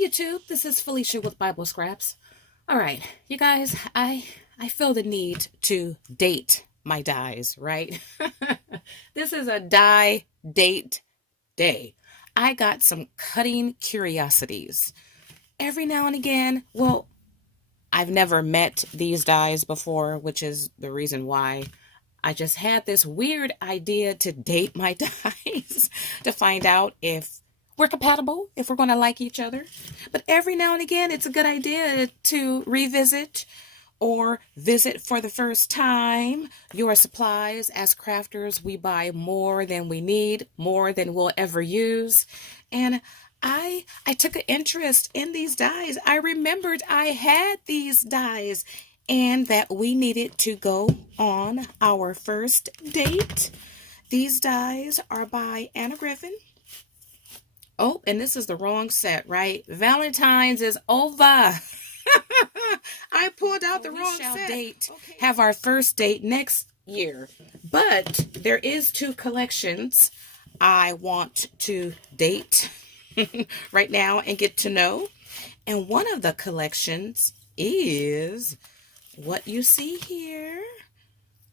YouTube, this is Felicia with Bible Scraps. All right, you guys, I feel the need to date my dies, right? This is a die date day. I got some cutting curiosities. Every now and again, well, I've never met these dies before, which is the reason why I just had this weird idea to date my dies to find out if we're compatible, if we're going to like each other. But every now and again, it's a good idea to revisit or visit for the first time your supplies. As crafters, we buy more than we need, more than we'll ever use. And I took an interest in these dies. I remembered I had these dies and that we needed to go on our first date. These dies are by Anna Griffin. Oh, and this is the wrong set, right? Valentine's is over. I pulled out the wrong set. Date, okay. Have our first date next year. But there is 2 collections I want to date right now and get to know. And one of the collections is what you see here.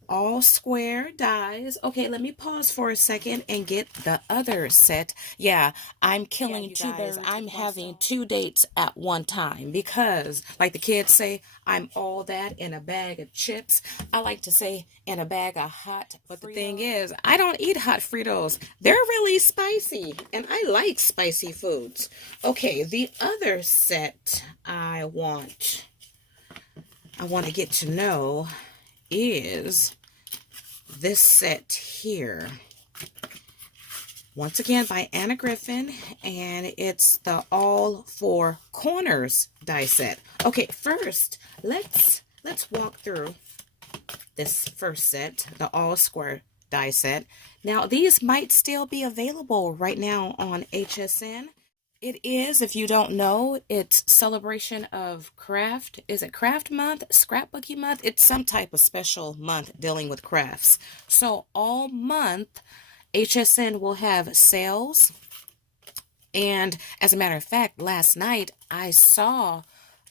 All square dies. Okay, let me pause for a second and get the other set. Yeah, I'm killing 2 birds. I'm having 2 dates at one time because, like the kids say, I'm all that in a bag of chips. I like to say in a bag of hot Fritos. But the thing is, I don't eat hot Fritos. They're really spicy, and I like spicy foods. Okay, the other set I want to get to know is this set here. Once again by Anna Griffin, and it's the All 4 Corners die set. Okay, first let's walk through this first set, the All Square die set. Now these might still be available right now on HSN. It is, if you don't know, it's celebration of craft. Is it craft month? Scrapbooky month? It's some type of special month dealing with crafts. So all month, HSN will have sales. And as a matter of fact, last night I saw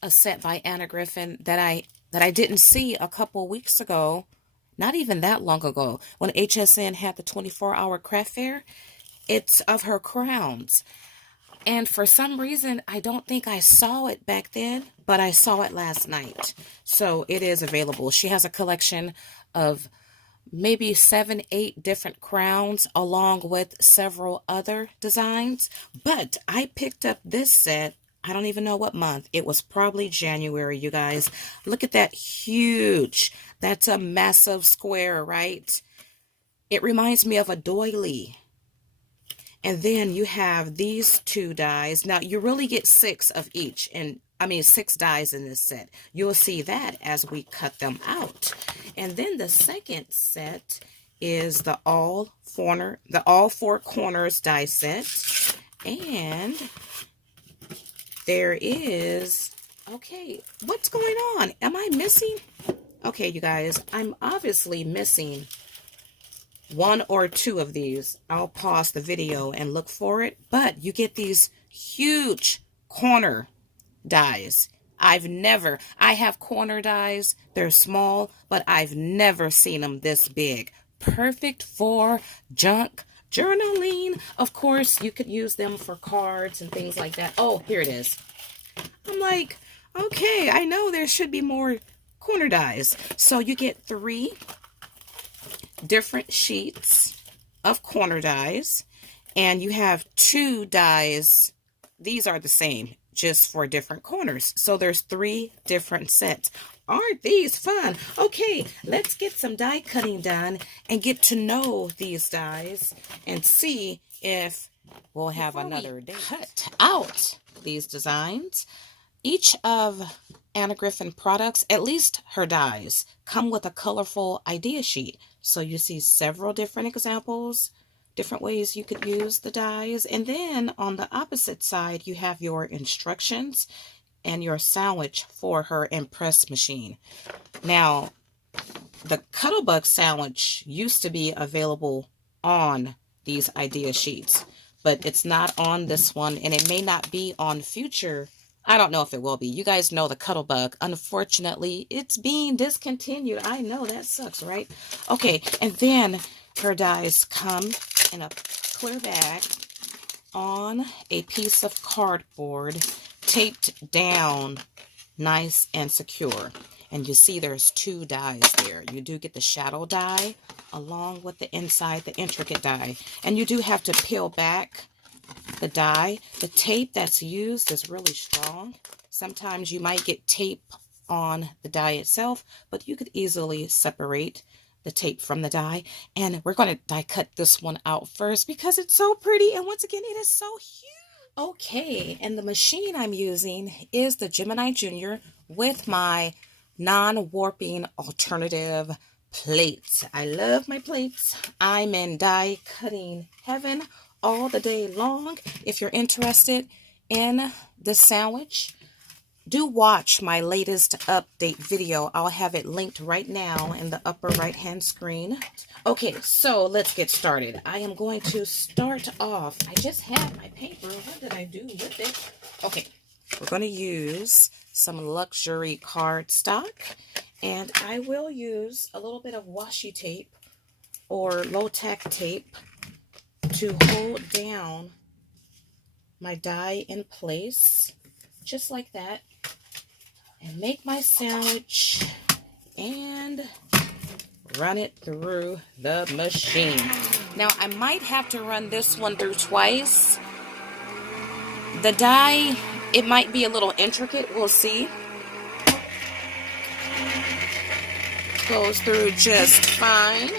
a set by Anna Griffin that I didn't see a couple weeks ago, not even that long ago, when HSN had the 24-hour craft fair. It's of her crowns. And for some reason, I don't think I saw it back then, but I saw it last night. So it is available. She has a collection of maybe 7, 8 different crowns along with several other designs. But I picked up this set. I don't even know what month. It was probably January, you guys. Look at that huge. That's a massive square, right? It reminds me of a doily. And then you have these 2 dies. Now, you really get 6 of each. And I mean, 6 dies in this set. You'll see that as we cut them out. And then the second set is the All 4 Corners die set. And there is, okay, what's going on? Am I missing? Okay, you guys, I'm obviously missing 1 or 2 of these. I'll pause the video and look for it. But you get these huge corner dies. I have corner dies. They're small, but I've never seen them this big. Perfect for junk journaling. Of course, you could use them for cards and things like that. Oh, here it is. I'm like, okay, I know there should be more corner dies. So you get 3 different sheets of corner dies, and you have 2 dies. These are the same, just for different corners. So there's 3 different sets. Aren't these fun? Okay, let's get some die cutting done and get to know these dies and see if we'll have another day. Cut out these designs. Each of Anna Griffin products, at least her dies, come with a colorful idea sheet. So you see several different examples, different ways you could use the dies. And then on the opposite side, you have your instructions and your sandwich for her impress machine. Now, the Cuttlebug Sandwich used to be available on these idea sheets. but it's not on this one, and it may not be on future. I don't know if it will be. You guys know the Cuttlebug. Unfortunately, it's being discontinued. I know that sucks, right? Okay, and then her dies come in a clear bag on a piece of cardboard, taped down nice and secure. And you see there's 2 dies there. You do get the shadow die along with the inside, the intricate die. And you do have to peel back the die. The tape that's used is really strong. Sometimes you might get tape on the die itself, but you could easily separate the tape from the die. And we're going to die cut this one out first because it's so pretty. And once again, it is so huge. Okay, and the machine I'm using is the Gemini Junior with my non-warping alternative plates. I love my plates. I'm in die cutting heaven all the day long. If you're interested in the sandwich, do watch my latest update video. I'll have it linked right now in the upper right hand screen. Okay, so let's get started. I am going to start off. I just had my paper. What did I do with it? Okay, we're going to use some luxury cardstock, and I will use a little bit of washi tape or low-tack tape to hold down my die in place, just like that, and make my sandwich and run it through the machine. Now, I might have to run this one through twice. The die, it might be a little intricate. We'll see. Goes through just fine.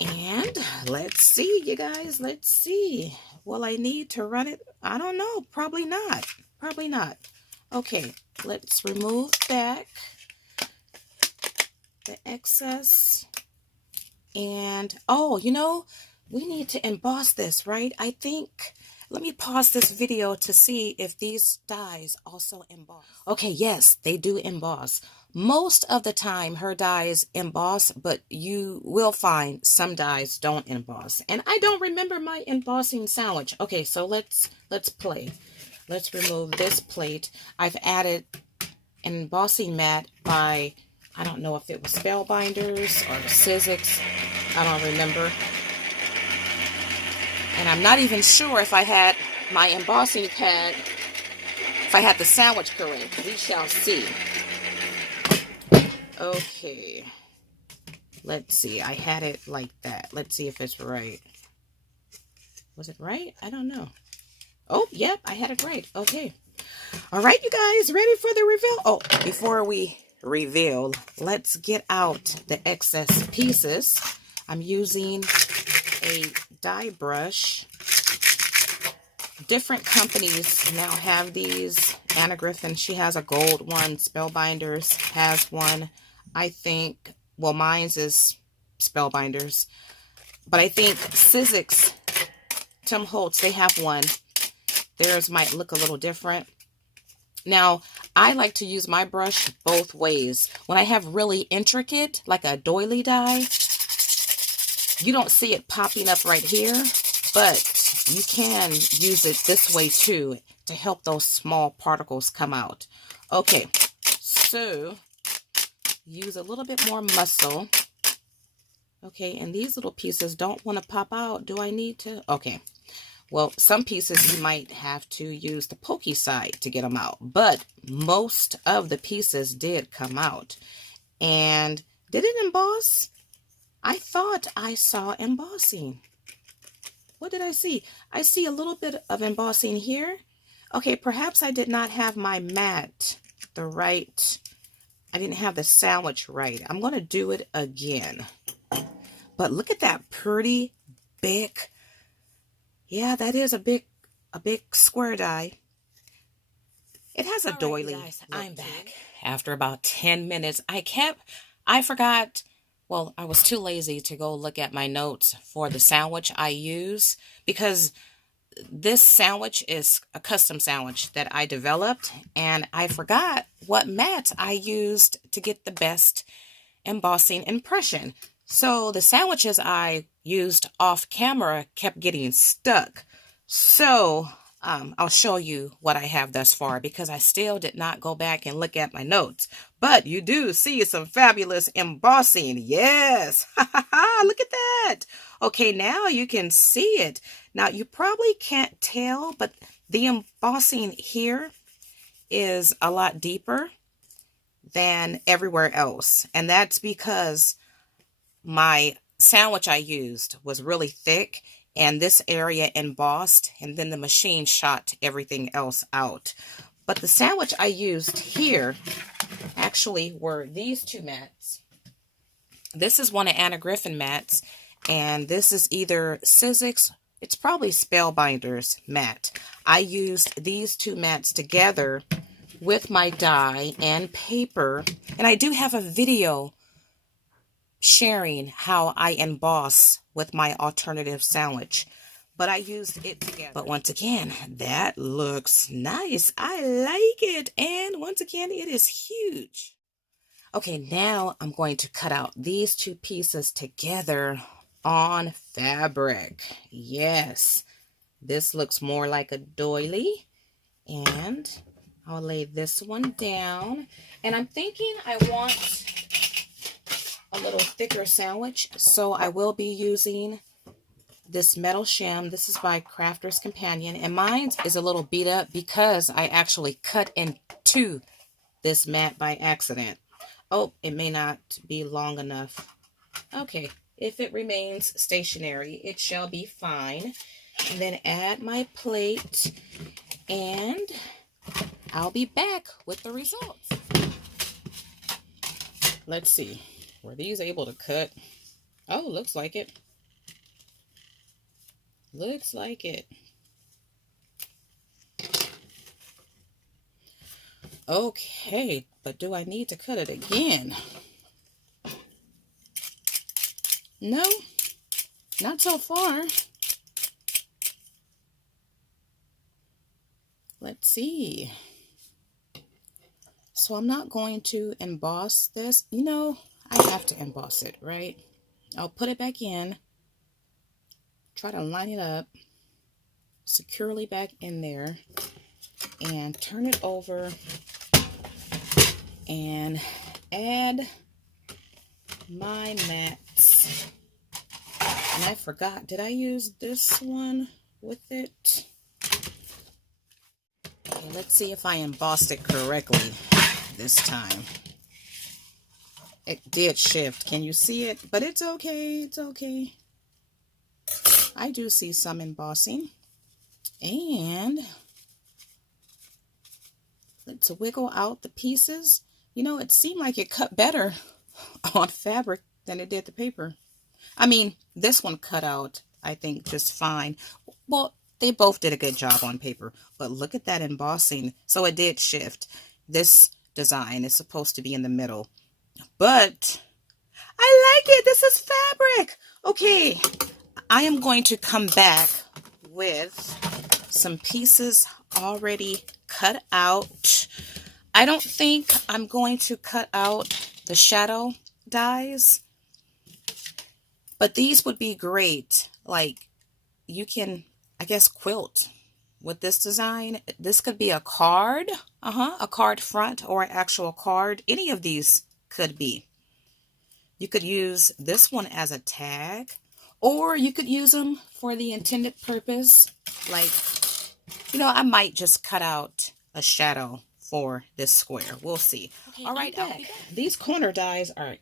And let's see, you guys. Let's see. Will I need to run it? I don't know. Probably not. Probably not. Okay, let's remove back the excess. And, oh, you know, we need to emboss this, right? I think, let me pause this video to see if these dies also emboss. Okay, yes, they do emboss. Most of the time, her dies emboss, but you will find some dies don't emboss. And I don't remember my embossing sandwich. Okay, so let's play. Let's remove this plate. I've added an embossing mat by, I don't know if it was Spellbinders or Sizzix. I don't remember. And I'm not even sure if I had my embossing pad, if I had the sandwich correct. We shall see. Okay. Let's see. I had it like that. Let's see if it's right. Was it right? I don't know. Oh, yep. I had it right. Okay. All right, you guys. Ready for the reveal? Oh, before we reveal, let's get out the excess pieces. I'm using a die brush. Different companies now have these. Anna Griffin, she has a gold one. Spellbinders has one. I think, well, mine's is Spellbinders. But I think Sizzix, Tim Holtz, they have one. Theirs might look a little different. Now, I like to use my brush both ways. When I have really intricate, like a doily die, you don't see it popping up right here, but you can use it this way too to help those small particles come out. Okay, so use a little bit more muscle. Okay, and these little pieces don't want to pop out. Do I need to? Okay. Well, some pieces you might have to use the pokey side to get them out, but most of the pieces did come out. And did it emboss? I thought I saw embossing. What did I see? I see a little bit of embossing here. Okay, perhaps I did not have my mat the right. I didn't have the sandwich right. I'm going to do it again. But look at that pretty big. Yeah, that is a big square die. It has a doily. Right, guys, I'm back after about 10 minutes. I forgot. Well, I was too lazy to go look at my notes for the sandwich I use because this sandwich is a custom sandwich that I developed, and I forgot what mats I used to get the best embossing impression. So the sandwiches I used off camera kept getting stuck. So I'll show you what I have thus far because I still did not go back and look at my notes. But you do see some fabulous embossing. Yes. Look at that. Okay, now you can see it. Now you probably can't tell, but the embossing here is a lot deeper than everywhere else. And that's because my sandwich I used was really thick and this area embossed, and then the machine shot everything else out. But the sandwich I used here actually were these two mats. This is one of Anna Griffin mats, and this is either Sizzix, it's probably Spellbinder's mat. I used these two mats together with my die and paper, and I do have a video sharing how I emboss with my alternative sandwich, but I used it together. But once again, that looks nice. I like it, and once again, it is huge. Okay, now I'm going to cut out these two pieces together on fabric. Yes, this looks more like a doily, and I'll lay this one down, and I'm thinking I want a little thicker sandwich, so I will be using this metal shim. This is by Crafter's Companion, and mine is a little beat up because I actually cut into this mat by accident. Oh, it may not be long enough. Okay, if it remains stationary, it shall be fine. And then add my plate, and I'll be back with the results. Let's see. Were these able to cut? Oh, looks like it. Looks like it. Okay, but do I need to cut it again? No, not so far. Let's see. So I'm not going to emboss this. You know, I have to emboss it, right? I'll put it back in, try to line it up securely back in there, and turn it over and add my mats. And I forgot, did I use this one with it? Okay, let's see if I embossed it correctly this time. It did shift. Can you see it? But it's okay. It's okay. I do see some embossing. And let's wiggle out the pieces. You know, it seemed like it cut better on fabric than it did the paper. I mean, this one cut out, I think, just fine. Well, they both did a good job on paper. But look at that embossing. So it did shift. This design is supposed to be in the middle. But I like it. This is fabric. Okay, I am going to come back with some pieces already cut out. I don't think I'm going to cut out the shadow dies, but these would be great. Like, you can, I guess, quilt with this design. This could be a card, a card front or an actual card. Any of these could be. You could use this one as a tag, or you could use them for the intended purpose. Like, you know, I might just cut out a shadow for this square. We'll see. Okay, all right, these corner dies are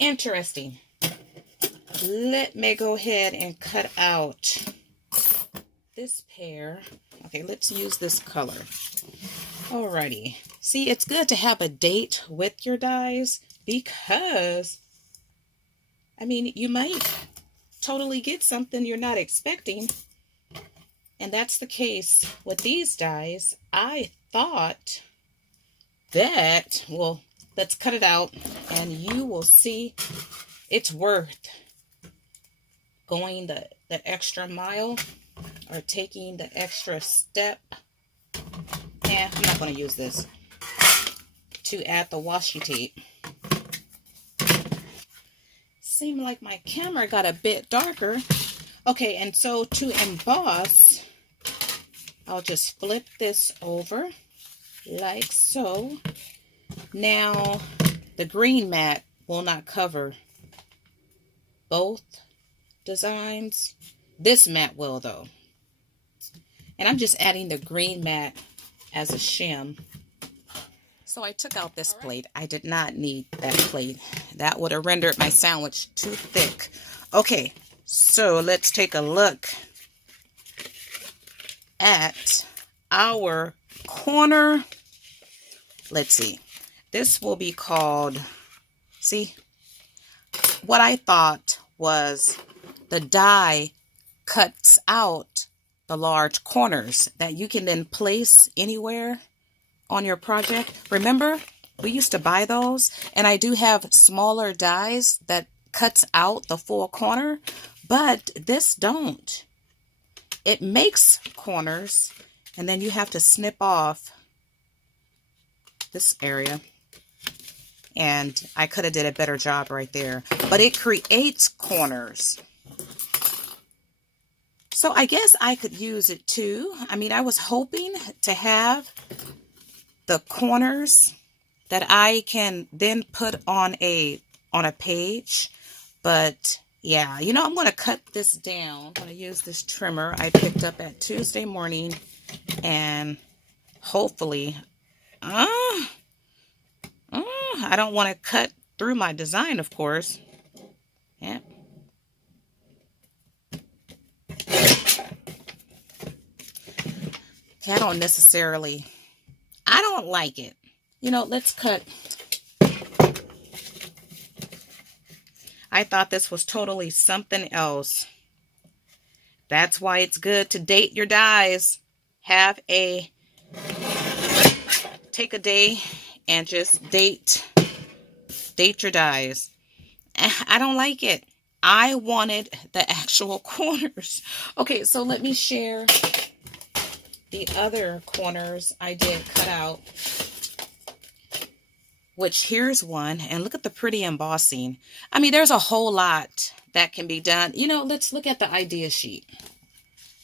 interesting. Let me go ahead and cut out this pair. Okay, let's use this color. Alrighty. See, it's good to have a date with your dies because, I mean, you might totally get something you're not expecting. And that's the case with these dies. I thought that, well, let's cut it out and you will see it's worth going the extra mile or taking the extra step. I'm not going to use this to add the washi tape. seemed like my camera got a bit darker. Okay, and so to emboss, I'll just flip this over like so. Now, the green mat will not cover both designs. This mat will, though. And I'm just adding the green mat as a shim. So I took out this plate. I did not need that plate. That would have rendered my sandwich too thick. Okay, so let's take a look at our corner. Let's see. This will be called, see, what I thought was the die cuts out the large corners that you can then place anywhere on your project. Remember, we used to buy those, and I do have smaller dies that cuts out the full corner, but this don't. It makes corners, and then you have to snip off this area. And I could have did a better job right there, but it creates corners. So I guess I could use it too. I mean, I was hoping to have the corners that I can then put on a page, but yeah, you know, I'm going to cut this down. I'm going to use this trimmer I picked up at Tuesday morning, and hopefully, I don't want to cut through my design, of course. Yeah. Okay, I don't like it. You know, let's cut. I thought this was totally something else. That's why it's good to date your dies. Take a day and just date your dies. I don't like it. I wanted the actual corners. Okay, so let me share the other corners I did cut out. Which here's one, and look at the pretty embossing. I mean, there's a whole lot that can be done. You know, let's look at the idea sheet.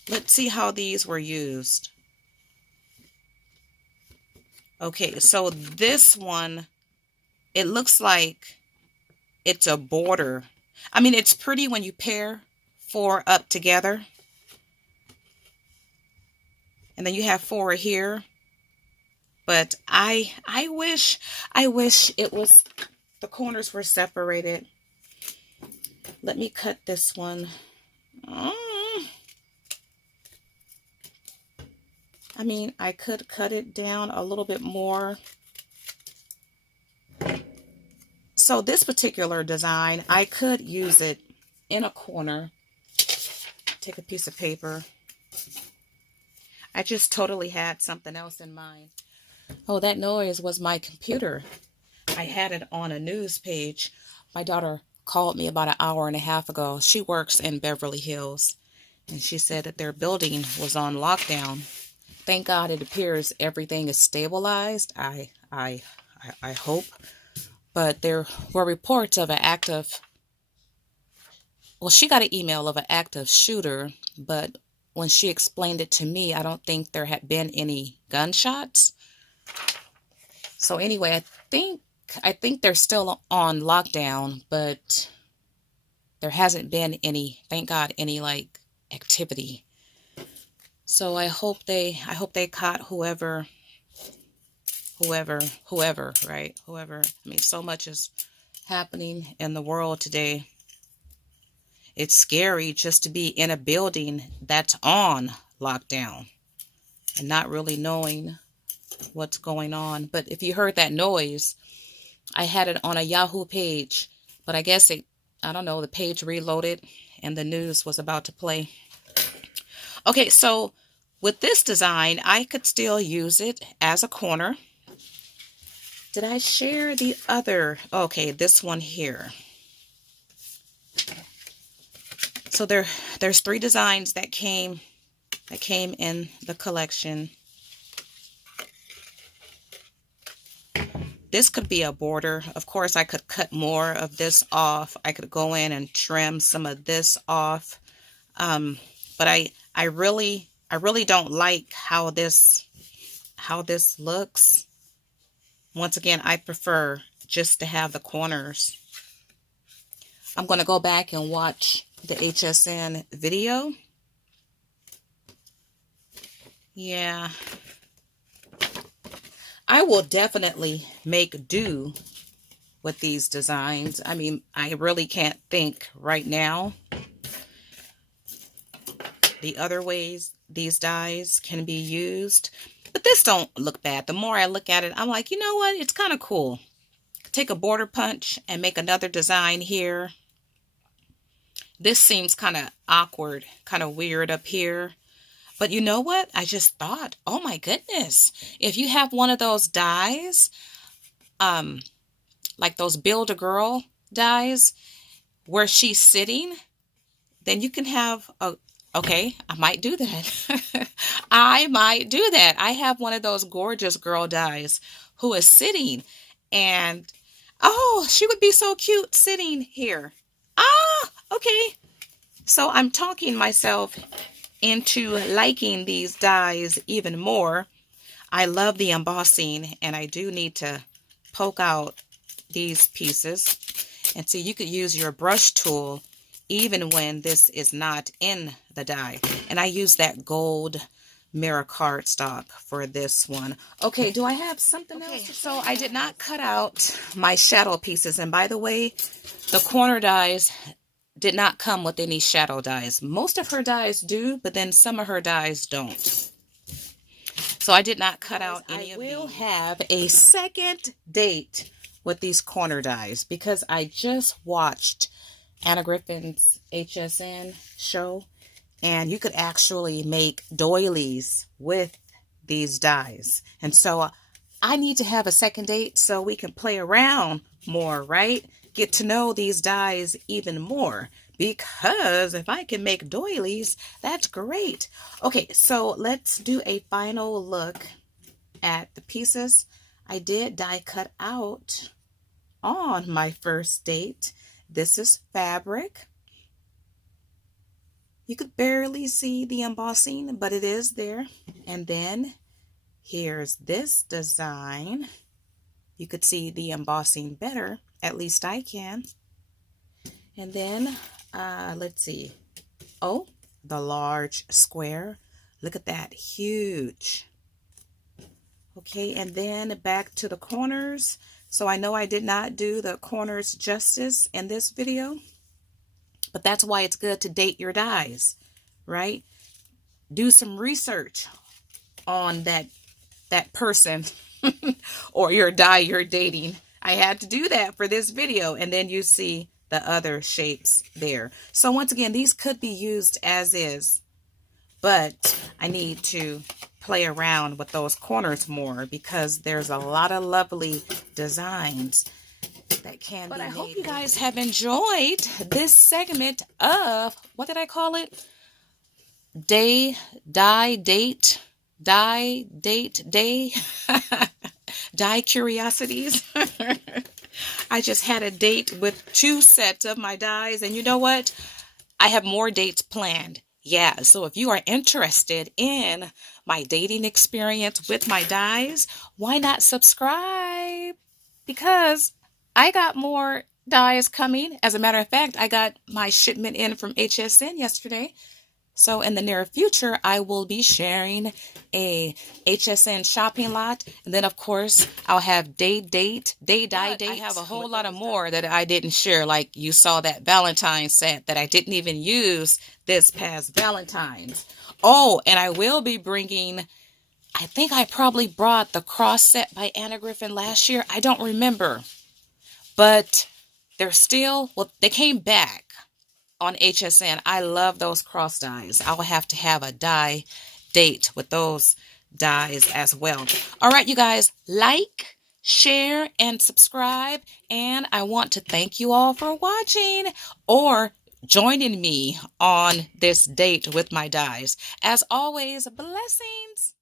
Let's see how these were used. Okay, so this one, it looks like it's a border. I mean, it's pretty when you pair 4 up together. And then you have 4 here. But I wish it was, the corners were separated. Let me cut this one. I mean, I could cut it down a little bit more. So this particular design, I could use it in a corner. Take a piece of paper. I just totally had something else in mind. Oh, that noise was my computer. I had it on a news page. My daughter called me about an hour and a half ago. She works in Beverly Hills, and she said that their building was on lockdown. Thank God it appears everything is stabilized. I hope. But there were reports of an active, well, she got an email of an active shooter, but when she explained it to me, I don't think there had been any gunshots. So anyway, I think they're still on lockdown, but there hasn't been any, thank God, any like activity. So I hope they caught whoever, right? Whoever. I mean, so much is happening in the world today. It's scary just to be in a building that's on lockdown and not really knowing what's going on. But if you heard that noise, I had it on a Yahoo page, but I guess I don't know, the page reloaded and the news was about to play. Okay, so with this design, I could still use it as a corner. Did I share the other? Okay, this one here. So there's 3 designs that came in the collection. this could be a border. Of course, I could cut more of this off. I could go in and trim some of this off. But I really don't like how this looks. Once again, I prefer just to have the corners. I'm going to go back and watch the HSN video. Yeah. I will definitely make do with these designs. I mean, I really can't think right now the other ways these dies can be used. But this don't look bad. The more I look at it, I'm like, you know what? It's kind of cool. Take a border punch and make another design here. This seems kind of awkward, kind of weird up here. But you know what? I just thought, oh my goodness, if you have one of those dies, like those Build-A-Girl dies, where she's sitting, then you can have a, okay, I might do that. I might do that. I have one of those gorgeous girl dies who is sitting, and oh, she would be so cute sitting here. Ah, okay. So I'm talking myself into liking these dies even more. I love the embossing, and I do need to poke out these pieces. And see, you could use your brush tool even when this is not in the die. And I use that gold mirror cardstock for this one. Okay, do I have something else? So I did not cut out my shadow pieces. And by the way, the corner dies did not come with any shadow dies. Most of her dies do, but then some of her dies don't. So I did not cut out any of these. I will have a second date with these corner dies because I just watched Anna Griffin's HSN show, and you could actually make doilies with these dies. And so I need to have a second date so we can play around more, right? Get to know these dies even more, because if I can make doilies, that's great. Okay, so let's do a final look at the pieces I did die cut out on my first date. This is fabric. You could barely see the embossing, but it is there. And then here's this design. You could see the embossing better. At least I can. And then, let's see. Oh, the large square. Look at that, huge. Okay, and then back to the corners. So I know I did not do the corners justice in this video, but that's why it's good to date your dies, right? Do some research on that person or your die you're dating. I had to do that for this video, and then you see the other shapes there. So once again, these could be used as is, but I need to play around with those corners more because there's a lot of lovely designs that can be made. But I hope you guys have enjoyed this segment of, what did I call it? Day. Die curiosities. I just had a date with 2 sets of my dies, and you know what? I have more dates planned. Yeah, so if you are interested in my dating experience with my dies, why not subscribe? Because I got more dies coming. As a matter of fact, I got my shipment in from HSN yesterday. So in the near future, I will be sharing a HSN shopping lot. And then, of course, I'll have die dates. I have a whole lot of more that I didn't share. Like you saw that Valentine's set that I didn't even use this past Valentine's. Oh, and I will be bringing, I think I probably brought the cross set by Anna Griffin last year. I don't remember. But they're still, well, they came back on HSN. I love those cross dies. I will have to have a die date with those dies as well. All right, you guys, like, share, and subscribe. And I want to thank you all for watching or joining me on this date with my dies. As always, blessings.